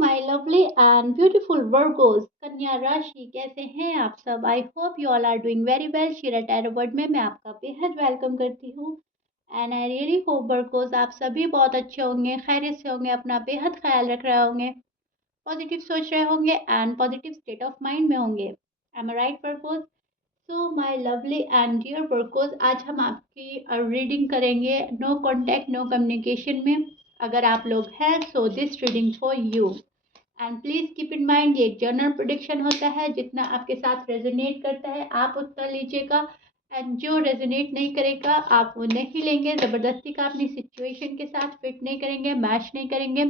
My lovely and beautiful Virgos कन्या राशि कैसे हैं आप सब। I hope you all are doing very well. Shira tarot world में मैं आपका बेहद वेलकम करती हूँ and I really hope Virgos आप सभी बहुत अच्छे होंगे, खैरियत से होंगे, अपना बेहद ख्याल रख रहे होंगे, पॉजिटिव सोच रहे होंगे and positive state of mind में होंगे। Am I right Virgos? So my lovely and dear Virgos, आज हम आपकी रीडिंग करेंगे नो कॉन्टैक्ट नो कम्युनिकेशन में। अगर आप लोग हैं so this reading for you and please keep in mind ये एक जनरल प्रोडिक्शन होता है। जितना आपके साथ रेजोनेट करता है आप उतना लीजिएगा एंड जो रेजोनेट नहीं करेगा आप वो नहीं लेंगे। ज़बरदस्ती का अपनी सिचुएशन के साथ फिट नहीं करेंगे, मैच नहीं करेंगे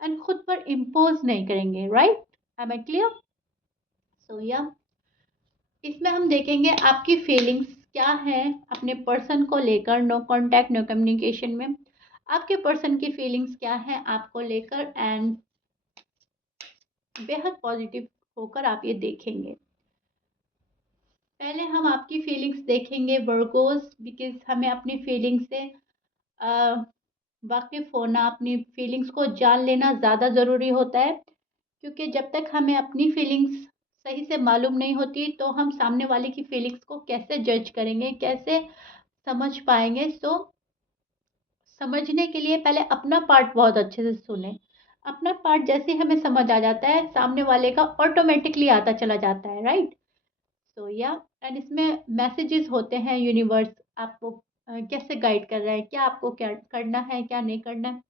एंड खुद पर इम्पोज नहीं करेंगे। Right? Am I clear? So या इसमें हम देखेंगे आपकी फीलिंग्स क्या है अपने पर्सन को लेकर। नो कॉन्टैक्ट नो कम्युनिकेशन में आपके पर्सन की फीलिंग्स क्या है आपको लेकर एंड बेहद पॉजिटिव होकर आप ये देखेंगे। पहले हम आपकी फीलिंग्स देखेंगे वर्गोस, बिकॉज हमें अपनी फीलिंग्स से वाकिफ होना, अपनी फीलिंग्स को जान लेना ज़्यादा ज़रूरी होता है। क्योंकि जब तक हमें अपनी फीलिंग्स सही से मालूम नहीं होती तो हम सामने वाले की फीलिंग्स को कैसे जज करेंगे, कैसे समझ पाएंगे। सो समझने के लिए पहले अपना पार्ट बहुत अच्छे से सुने। अपना पार्ट जैसे ही हमें समझ आ जाता है सामने वाले का ऑटोमेटिकली आता चला जाता है। राइट? सो या एंड इसमें मैसेजेस होते हैं, यूनिवर्स आपको कैसे गाइड कर रहा है, क्या आपको क्या करना है क्या नहीं करना है,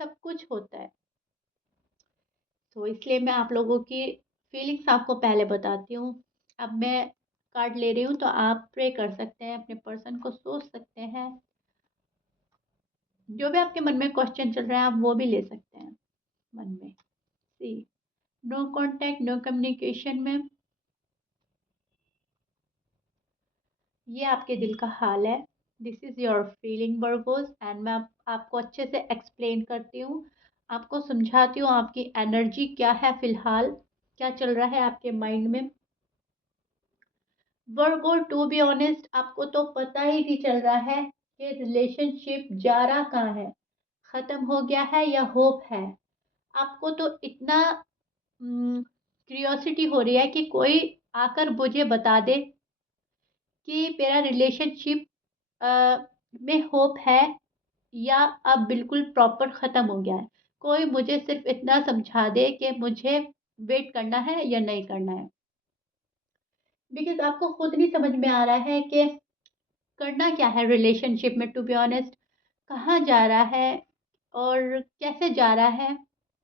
सब कुछ होता है। तो इसलिए मैं आप लोगों की फीलिंग्स आपको पहले बताती हूँ। अब मैं कार्ड ले रही हूँ तो आप प्रे कर सकते हैं, अपने पर्सन को सोच सकते हैं, जो भी आपके मन में क्वेश्चन चल रहा है आप वो भी ले सकते हैं मन में। सी नो कॉन्टैक्ट नो कम्युनिकेशन में ये आपके दिल का हाल है। This is your feeling Virgo's and मैं आपको अच्छे से एक्सप्लेन करती हूँ, आपको समझाती हूँ आपकी एनर्जी क्या है, फिलहाल क्या चल रहा है आपके माइंड में। वर्गो टू बी ऑनेस्ट आपको तो पता ही नहीं चल रहा है कि रिलेशनशिप जा रहा कहाँ है, ख़त्म हो गया है या होप है। आपको तो इतना क्यूरियोसिटी हो रही है कि कोई आकर मुझे बता दे कि मेरा रिलेशनशिप में होप है या अब बिल्कुल प्रॉपर ख़त्म हो गया है। कोई मुझे सिर्फ इतना समझा दे कि मुझे वेट करना है या नहीं करना है। बिकॉज़ आपको खुद नहीं समझ में आ रहा है कि करना क्या है रिलेशनशिप में। टू बी ऑनेस्ट कहाँ जा रहा है और कैसे जा रहा है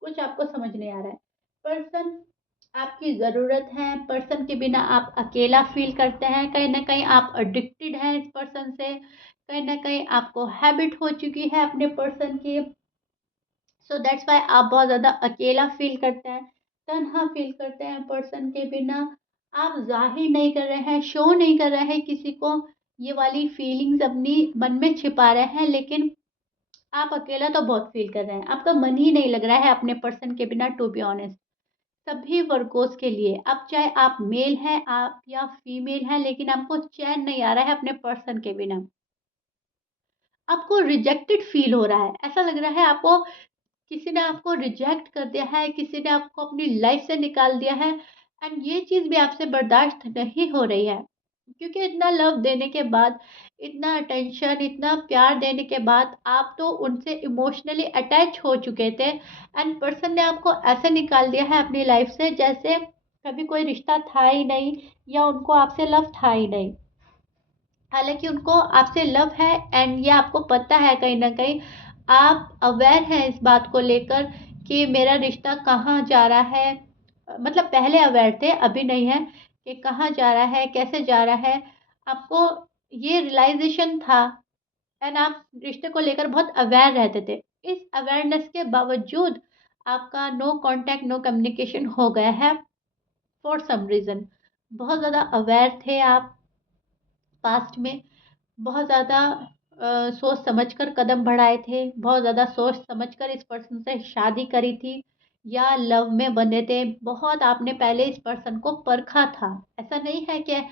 कुछ आपको समझ नहीं आ रहा है। पर्सन आपकी ज़रूरत है, पर्सन के बिना आप अकेला फ़ील करते हैं, कहीं न कहीं आप एडिक्टेड हैं इस पर्सन से, कहीं न कहीं आपको हैबिट हो चुकी है अपने पर्सन की। सो दैट्स व्हाई आप बहुत ज़्यादा अकेला फ़ील करते हैं, तन्हा फ़ील करते हैं पर्सन के बिना। आप ज़ाहिर नहीं कर रहे हैं, शो नहीं कर रहे हैं किसी को, ये वाली फीलिंग्स अपनी मन में छिपा रहे हैं, लेकिन आप अकेला तो बहुत फ़ील कर रहे हैं। आपका मन ही नहीं लग रहा है अपने पर्सन के बिना। टू बी ऑनेस्ट सभी वर्गोस के लिए, अब चाहे आप मेल हैं आप या फीमेल हैं, लेकिन आपको चैन नहीं आ रहा है अपने पर्सन के बिना। आपको रिजेक्टेड फ़ील हो रहा है, ऐसा लग रहा है आपको किसी ने आपको रिजेक्ट कर दिया है, किसी ने आपको अपनी लाइफ से निकाल दिया है एंड ये चीज़ भी आपसे बर्दाश्त नहीं हो रही है। क्योंकि इतना लव देने के बाद, इतना अटेंशन, इतना प्यार देने के बाद आप तो उनसे इमोशनली अटैच हो चुके थे एंड पर्सन ने आपको ऐसे निकाल दिया है अपनी लाइफ से जैसे कभी कोई रिश्ता था ही नहीं या उनको आपसे लव था ही नहीं। हालाँकि उनको आपसे लव है एंड ये आपको पता है, कहीं न कहीं आप अवेयर हैं इस बात को लेकर कि मेरा रिश्ता कहाँ जा रहा है। मतलब पहले अवेयर थे, अभी नहीं है कि कहाँ जा रहा है, कैसे जा रहा है। आपको ये रियलाइज़ेशन था एंड आप रिश्ते को लेकर बहुत अवेयर रहते थे। इस अवेयरनेस के बावजूद आपका नो कॉन्टैक्ट, नो कम्युनिकेशन हो गया है फॉर सम रीज़न। बहुत ज़्यादा अवेयर थे आप पास्ट में, बहुत ज़्यादा सोच समझकर कदम बढ़ाए थे, बहुत ज़्यादा सोच समझकर इस पर्सन से शादी करी थी या लव में बंधे थे। बहुत आपने पहले इस पर्सन को परखा था। ऐसा नहीं है कि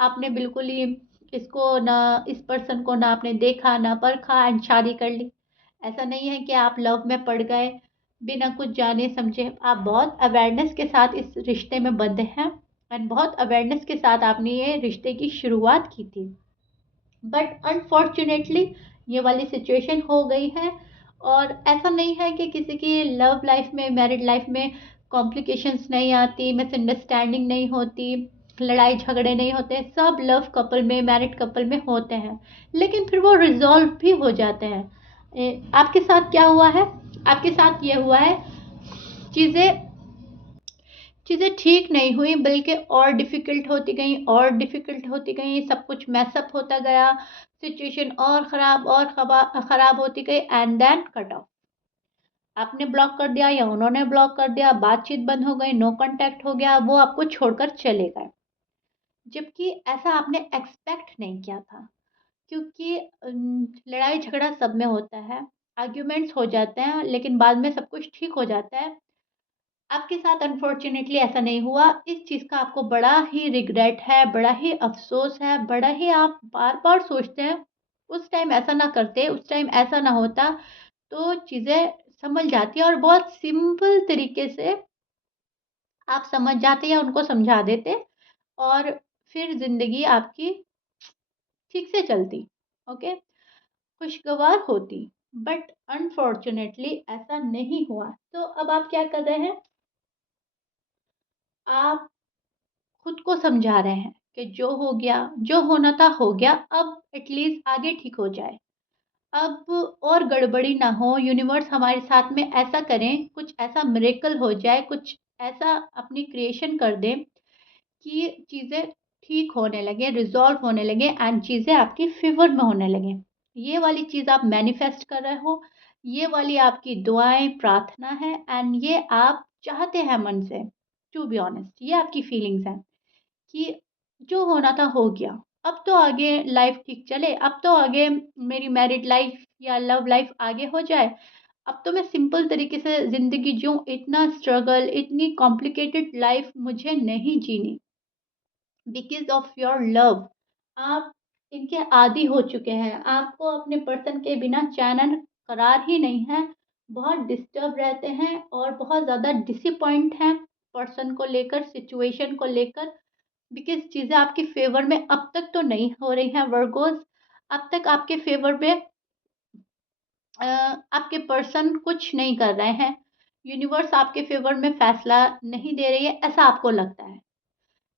आपने बिल्कुल ही इसको ना, इस पर्सन को ना आपने देखा, ना परखा एंड शादी कर ली। ऐसा नहीं है कि आप लव में पड़ गए बिना कुछ जाने समझे आप बहुत अवेयरनेस के साथ इस रिश्ते में बंधे हैं, एंड बहुत अवेयरनेस के साथ आपने ये रिश्ते की शुरुआत की थी। बट अनफॉर्चुनेटली ये वाली सिचुएशन हो गई है। और ऐसा नहीं है कि किसी की लव लाइफ में, मैरिड लाइफ में कॉम्प्लिकेशंस नहीं आती, मिसअंडरस्टैंडिंग नहीं होती, लड़ाई झगड़े नहीं होते। सब लव कपल में, मैरिड कपल में होते हैं, लेकिन फिर वो रिजॉल्व भी हो जाते हैं। आपके साथ क्या हुआ है? आपके साथ ये हुआ है, चीज़ें चीज़ें ठीक नहीं हुई, बल्कि और डिफ़िकल्ट होती गई, और डिफ़िकल्ट होती गई, सब कुछ मैसअप होता गया, सिचुएशन और ख़राब और ख़राब होती गई, एंड देन कट ऑफ। आपने ब्लॉक कर दिया या उन्होंने ब्लॉक कर दिया, बातचीत बंद हो गई, नो कॉन्टैक्ट हो गया, वो आपको छोड़कर चले गए। जबकि ऐसा आपने एक्सपेक्ट नहीं किया था, क्योंकि लड़ाई झगड़ा सब में होता है, आर्ग्यूमेंट्स हो जाते हैं, लेकिन बाद में सब कुछ ठीक हो जाता है। आपके साथ अनफॉर्च्युनेटली ऐसा नहीं हुआ। इस चीज़ का आपको बड़ा ही रिग्रेट है, बड़ा ही अफ़सोस है, बड़ा ही आप बार-बार सोचते हैं, उस टाइम ऐसा ना करते, उस टाइम ऐसा ना होता, तो चीज़ें संभल जाती और बहुत सिंपल तरीके से आप समझ जाते या उनको समझा देते, और फिर ज़िंदगी आपकी ठीक से चलती, ओके? खुशगवार होती। बट अनफॉर्च्युनेटली ऐसा नहीं हुआ। तो अब आप क्या कर रहे हैं? आप खुद को समझा रहे हैं कि जो हो गया, जो होना था हो गया, अब एटलीस्ट आगे ठीक हो जाए। अब और गड़बड़ी ना हो, यूनिवर्स हमारे साथ में ऐसा करें, कुछ ऐसा मिरेकल हो जाए, कुछ ऐसा अपनी क्रिएशन कर दें कि चीज़ें ठीक होने लगें, रिज़ॉल्व होने लगें, एंड चीज़ें आपकी फ़ेवर में होने लगें। ये वाली चीज़ आप मैनिफेस्ट कर रहे हो, ये वाली आपकी दुआएँ, प्रार्थना है, एंड ये आप चाहते हैं मन से, टू बी ऑनेस्ट, ये आपकी फीलिंग्स हैं। कि जो होना था हो गया। अब तो आगे लाइफ ठीक चले, अब तो आगे मेरी मैरिड लाइफ या लव लाइफ आगे हो जाए। अब तो मैं सिंपल तरीके से ज़िंदगी जिऊँ, इतना स्ट्रगल, इतनी कॉम्प्लिकेटेड लाइफ मुझे नहीं जीनी। बिकॉज़ ऑफ योर लव, आप इनके आदी हो चुके हैं। आपको अपने पर्सन के बिना चैन करार ही नहीं है। बहुत डिस्टर्ब रहते हैं और बहुत ज़्यादा डिसअपॉइंट हैं पर्सन को लेकर, सिचुएशन को लेकर। बिकॉज़ चीज़ें आपके फ़ेवर में अब तक तो नहीं हो रही हैं वर्गोज़। अब तक आपके फ़ेवर में आपके पर्सन कुछ नहीं कर रहे हैं। यूनिवर्स आपके फ़ेवर में फ़ैसला नहीं दे रही है, ऐसा आपको लगता है।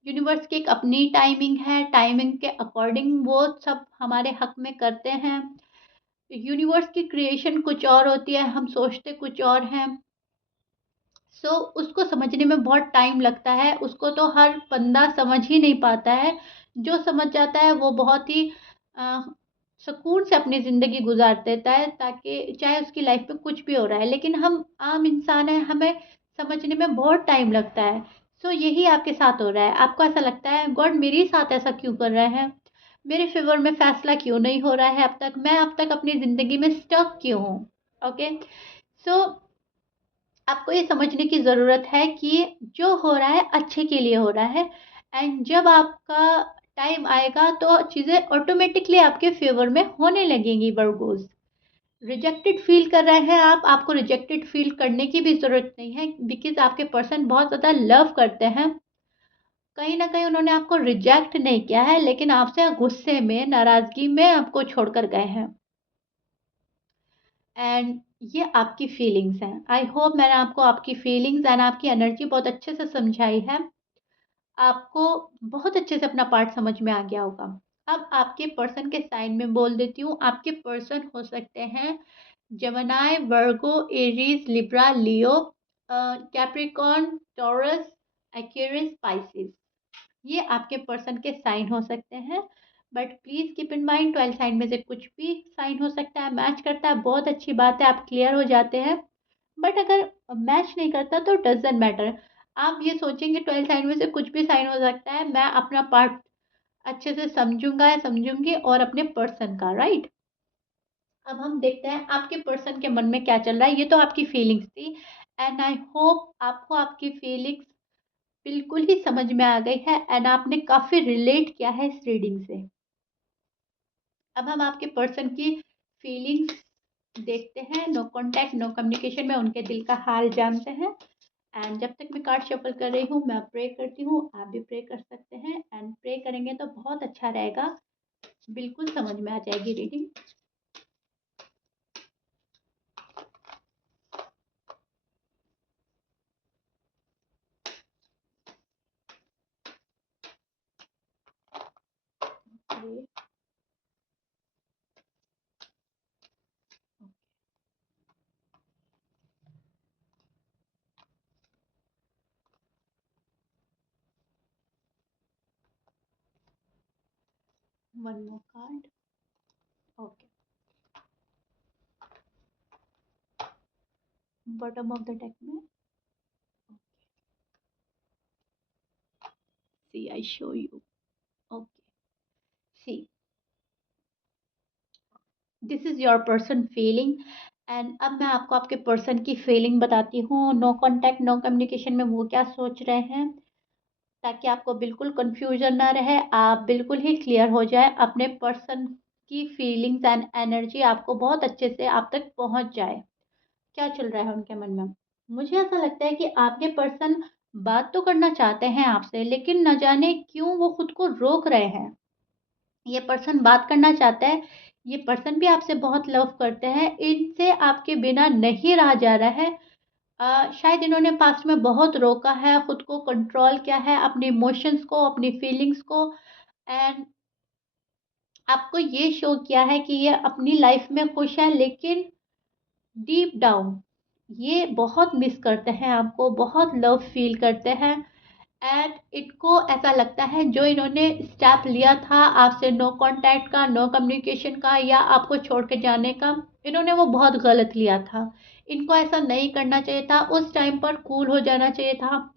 यूनिवर्स की एक अपनी टाइमिंग है, टाइमिंग के अकॉर्डिंग वो सब हमारे हक़ में करते हैं। यूनिवर्स की क्रिएशन कुछ और होती है, हम सोचते कुछ और हैं। उसको समझने में बहुत टाइम लगता है, उसको तो हर बंदा समझ ही नहीं पाता है। जो समझ जाता है वो बहुत ही अ, सुकून से अपनी ज़िंदगी गुज़ार देता है, ताकि चाहे उसकी लाइफ़ में कुछ भी हो रहा है। लेकिन हम आम इंसान हैं, हमें समझने में बहुत टाइम लगता है। यही आपके साथ हो रहा है। आपको ऐसा लगता है गॉड मेरे साथ ऐसा क्यों कर रहे हैं? मेरे फ़ेवर में फ़ैसला क्यों नहीं हो रहा है अब तक? मैं अब तक अपनी ज़िंदगी में स्टक क्यों हूँ? ओके? सो आपको ये समझने की ज़रूरत है कि जो हो रहा है अच्छे के लिए हो रहा है, एंड जब आपका टाइम आएगा तो चीज़ें ऑटोमेटिकली आपके फ़ेवर में होने लगेंगी वर्गोज़। रिजेक्टेड फ़ील कर रहे हैं आप, आपको रिजेक्टेड फ़ील करने की भी ज़रूरत नहीं है, बिकॉज़ आपके पर्सन बहुत ज़्यादा लव करते हैं। कहीं न कहीं उन्होंने आपको रिजेक्ट नहीं किया है, लेकिन आपसे गुस्से में, नाराज़गी में आपको छोड़कर गए हैं। एंड ये आपकी फीलिंग्स हैं। आई होप मैंने आपको आपकी फीलिंग्स एंड आपकी एनर्जी बहुत अच्छे से समझाई है। आपको बहुत अच्छे से अपना पार्ट समझ में आ गया होगा। अब आपके पर्सन के साइन में बोल देती हूँ। आपके पर्सन हो सकते हैं Gemini, Virgo, Aries, Libra, Leo, Capricorn, Taurus, Aquarius, Pisces. ये आपके पर्सन के साइन हो सकते हैं। But please keep in mind 12 sign में से कुछ भी साइन हो सकता है, मैच करता है, बहुत अच्छी बात है, आप क्लियर हो जाते हैं। बट अगर मैच नहीं करता तो डज़न्ट मैटर। आप ये सोचेंगे 12 साइन में से कुछ भी साइन हो सकता है, मैं अपना पार्ट अच्छे से समझूँगा या समझूँगी और अपने पर्सन का, राइट? अब हम देखते हैं आपके पर्सन के मन में क्या चल रहा है। ये तो आपकी फीलिंग्स थी, एंड आई होप आपको आपकी फीलिंग्स बिल्कुल ही समझ में आ गई है, एंड आपने काफ़ी रिलेट किया है इस रीडिंग से। अब हम आपके पर्सन की फीलिंग्स देखते हैं, नो कॉन्टैक्ट नो कम्युनिकेशन में उनके दिल का हाल जानते हैं। एंड जब तक मैं कार्ड शफल कर रही हूँ, मैं प्रे करती हूँ, आप भी प्रे कर सकते हैं। एंड प्रे करेंगे तो बहुत अच्छा रहेगा, बिल्कुल समझ में आ जाएगी reading. One more card. Okay, bottom of the deck में see I show you. Okay, see this is your person feeling. And अब मैं आपको आपके पर्सन की फीलिंग बताती हूँ। नो कॉन्टैक्ट नो कम्युनिकेशन में वो क्या सोच रहे हैं, ताकि आपको बिल्कुल कंफ्यूजन ना रहे, आप बिल्कुल ही क्लियर हो जाए, अपने पर्सन की फीलिंग्स एंड एनर्जी आपको बहुत अच्छे से आप तक पहुंच जाए। क्या चल रहा है उनके मन में? मुझे ऐसा लगता है कि आपके पर्सन बात तो करना चाहते हैं आपसे, लेकिन न जाने क्यों वो खुद को रोक रहे हैं। ये पर्सन बात करना चाहता है, ये पर्सन भी आपसे बहुत लव करते हैं, इनसे आपके बिना नहीं रहा जा रहा है। शायद इन्होंने पास्ट में बहुत रोका है, खुद को कंट्रोल किया है, अपने इमोशंस को, अपनी फीलिंग्स को। एंड आपको ये शो किया है कि ये अपनी लाइफ में खुश है, लेकिन डीप डाउन ये बहुत मिस करते हैं आपको, बहुत लव फील करते हैं। एंड इनको ऐसा लगता है जो इन्होंने स्टेप लिया था आपसे, नो कांटेक्ट का, नो कम्युनिकेशन का, या आपको छोड़ के जाने का, इन्होंने वो बहुत गलत लिया था। इनको ऐसा नहीं करना चाहिए था, उस टाइम पर कूल हो जाना चाहिए था,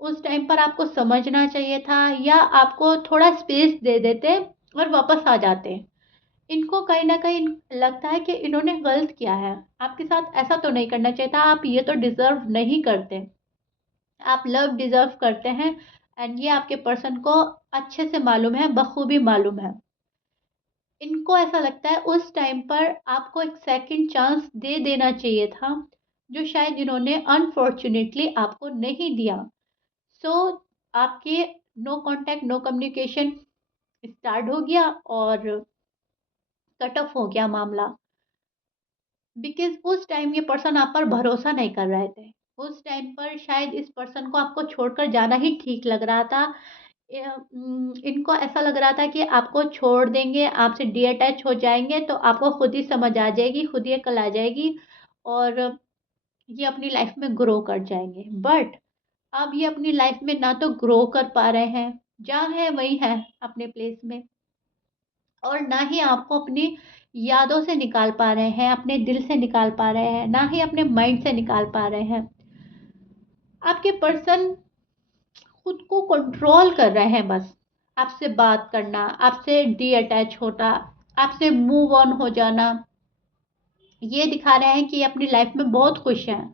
उस टाइम पर आपको समझना चाहिए था, या आपको थोड़ा स्पेस दे देते और वापस आ जाते। इनको कहीं न कहीं लगता है कि इन्होंने गलत किया है। आपके साथ ऐसा तो नहीं करना चाहिए था, आप ये तो डिज़र्व नहीं करते। आप लव डिज़र्व करते हैं। एंड ये आपके पर्सन को अच्छे से मालूम है, बखूबी मालूम है। इनको ऐसा लगता है उस टाइम पर आपको एक सेकंड चांस दे देना चाहिए था, जो शायद इन्होंने अनफॉर्च्यूनेटली आपको नहीं दिया। सो आपके no contact, no communication start हो गया और कट ऑफ हो गया मामला। बिकॉज़ उस टाइम ये पर्सन आप पर भरोसा नहीं कर रहे थे। उस टाइम पर शायद इस पर्सन को आपको छोड़कर जाना ही ठीक लग रहा था। इनको ऐसा लग रहा था कि आपको छोड़ देंगे, आपसे डीअटैच हो जाएँगे तो आपको खुद ही समझ आ जाएगी, खुद ही अकल आ जाएगी और ये अपनी लाइफ़ में ग्रो कर जाएँगे। बट अब ये अपनी लाइफ़ में ना तो ग्रो कर पा रहे हैं, जहाँ हैं वहीं हैं अपने प्लेस में। और ना ही आपको अपनी यादों से निकाल पा रहे हैं, अपने दिल से निकाल पा रहे हैं, ना ही अपने माइंड से निकाल पा रहे हैं। आपके पर्सन खुद को कंट्रोल कर रहे हैं बस। आपसे बात करना, आपसे डीअटैच होना, आपसे मूव ऑन हो जाना, ये दिखा रहे हैं कि ये अपनी लाइफ में बहुत खुश हैं,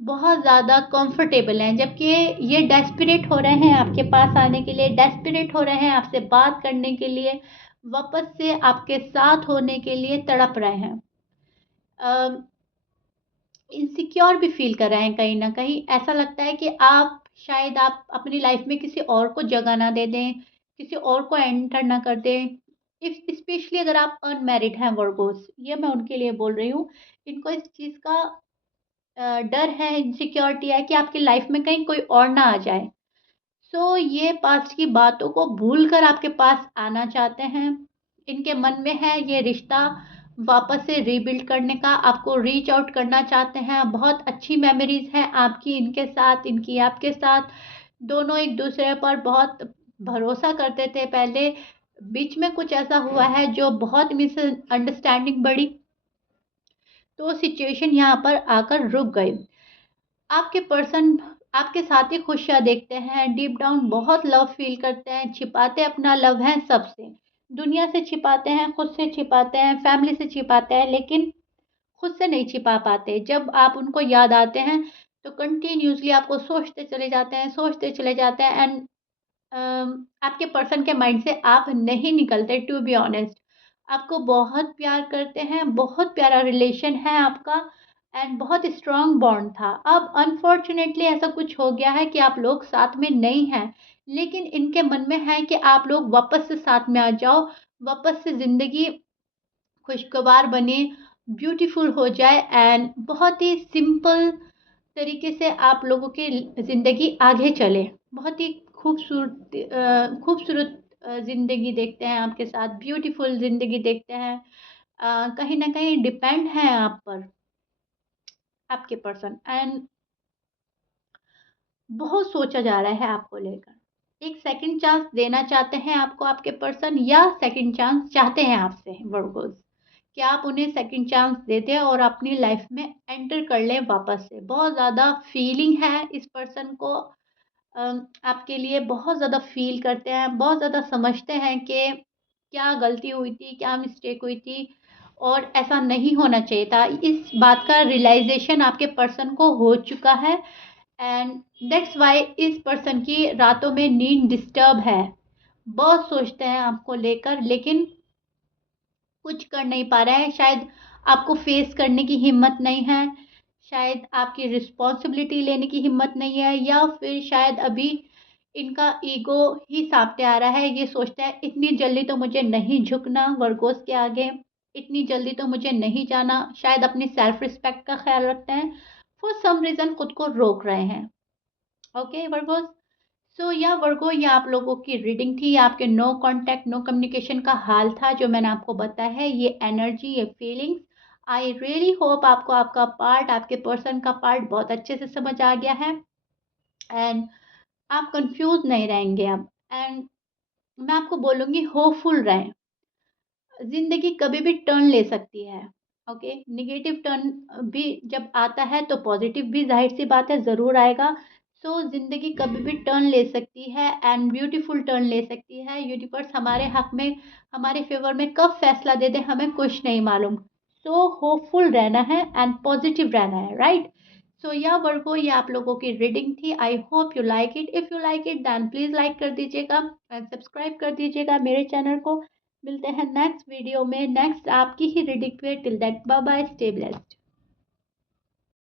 बहुत ज़्यादा कंफर्टेबल हैं, जबकि ये डेस्परेट हो रहे हैं आपके पास आने के लिए, डेस्परेट हो रहे हैं आपसे बात करने के लिए, वापस से आपके साथ होने के लिए तड़प रहे हैं। इनसिक्योर भी फ़ील कर रहे हैं कहीं न कहीं। ऐसा लगता है कि शायद आप अपनी लाइफ़ में किसी और को जगह ना दे दें, किसी और को एंटर ना कर दें। इफ स्पेशली अगर आप अनमैरिड हैं वर्गोज़, ये मैं उनके लिए बोल रही हूँ। इनको इस चीज़ का डर है, इनसिक्योरिटी है कि आपकी लाइफ़ में कहीं कोई और ना आ जाए। सो ये पास्ट की बातों को भूल कर आपके पास आना चाहते हैं। इनके मन में है ये रिश्ता वापस से रीबिल्ड करने का, आपको रीच आउट करना चाहते हैं। बहुत अच्छी मेमोरीज़ हैं आपकी इनके साथ, इनकी आपके साथ। दोनों एक दूसरे पर बहुत भरोसा करते थे पहले। बीच में कुछ ऐसा हुआ है जो बहुत मिसअंडरस्टैंडिंग बढ़ी, तो सिचुएशन यहाँ पर आकर रुक गई। आपके पर्सन आपके साथ ही खुशियाँ देखते हैं, डीप डाउन बहुत लव फ़ील करते हैं, छिपाते अपना लव है सबसे। दुनिया से छिपाते हैं, खुद से छिपाते हैं, फैमिली से छिपाते हैं, लेकिन खुद से नहीं छिपा पाते। जब आप उनको याद आते हैं, तो कंटिन्यूअसली आपको सोचते चले जाते हैं, सोचते चले जाते हैं। एंड आपके पर्सन के माइंड से आप नहीं निकलते, टू बी ऑनेस्ट। आपको बहुत प्यार करते हैं, बहुत प्यारा रिलेशन है आपका एंड बहुत स्ट्रॉन्ग बॉन्ड था। अब अनफॉर्चुनेटली ऐसा कुछ हो गया है कि आप लोग साथ में नहीं हैं, लेकिन इनके मन में है कि आप लोग वापस से साथ में आ जाओ, वापस से ज़िंदगी खुशगवार बने, ब्यूटीफुल हो जाए एंड बहुत ही सिंपल तरीके से आप लोगों की ज़िंदगी आगे चले। बहुत ही खूबसूरत ज़िंदगी देखते हैं आपके साथ, ब्यूटीफुल ज़िंदगी देखते हैं। कहीं न कहीं डिपेंड हैं आप पर, आपके पर्सन एंड बहुत सोचा जा रहा है आपको लेकर। एक सेकंड चांस देना चाहते हैं आपको आपके पर्सन, या सेकंड चांस चाहते हैं आपसे वर्गोस, कि आप उन्हें सेकंड चांस दे दें और अपनी लाइफ में एंटर कर लें वापस से। बहुत ज़्यादा फीलिंग है इस पर्सन को, आपके लिए बहुत ज़्यादा फ़ील करते हैं, बहुत ज़्यादा समझते हैं कि क्या गलती हुई थी, क्या मिस्टेक हुई थी और ऐसा नहीं होना चाहिए था। इस बात का रियलाइज़ेशन आपके पर्सन को हो चुका है एंड दैट्स व्हाई इस पर्सन की रातों में नींद डिस्टर्ब है। बहुत सोचते हैं आपको लेकर, लेकिन कुछ कर नहीं पा रहे हैं। शायद आपको फेस करने की हिम्मत नहीं है, शायद आपकी रिस्पॉन्सिबिलिटी लेने की हिम्मत नहीं है, या फिर शायद अभी इनका ईगो ही सामने आ रहा है। ये सोचता है इतनी जल्दी तो मुझे नहीं झुकना वर्गोस के आगे, इतनी जल्दी तो मुझे नहीं जाना। शायद अपनी सेल्फ रिस्पेक्ट का ख्याल रखते हैं, फॉर सम रीज़न खुद को रोक रहे हैं। ओके वर्गोस, सो या वर्गो, ये आप लोगों की रीडिंग थी। ये आपके नो कांटेक्ट नो कम्युनिकेशन का हाल था जो मैंने आपको बताया है। ये एनर्जी, ये फीलिंग्स, आई रियली होप आपको आपका पार्ट, आपके पर्सन का पार्ट बहुत अच्छे से समझ आ गया है एंड आप कंफ्यूज नहीं रहेंगे अब। एंड मैं आपको बोलूँगी होपफुल रहें, ज़िंदगी कभी भी टर्न ले सकती है। ओके, नेगेटिव टर्न भी जब आता है तो पॉजिटिव भी ज़ाहिर सी बात है ज़रूर आएगा। सो ज़िंदगी कभी भी टर्न ले सकती है एंड ब्यूटीफुल टर्न ले सकती है। यूनिवर्स हमारे हक में, हमारे फेवर में कब फैसला दे दे हमें कुछ नहीं मालूम। सो होपफुल रहना है एंड पॉजिटिव रहना है, राइट। सो या वर्गो, ये आप लोगों की रीडिंग थी। I hope you like it. If you like it then please like कर दीजिएगा एंड सब्सक्राइब कर दीजिएगा मेरे चैनल को। मिलते हैं नेक्स्ट वीडियो में, नेक्स्ट आपकी ही रीडिंग पे। Till that bye bye, stay blessed.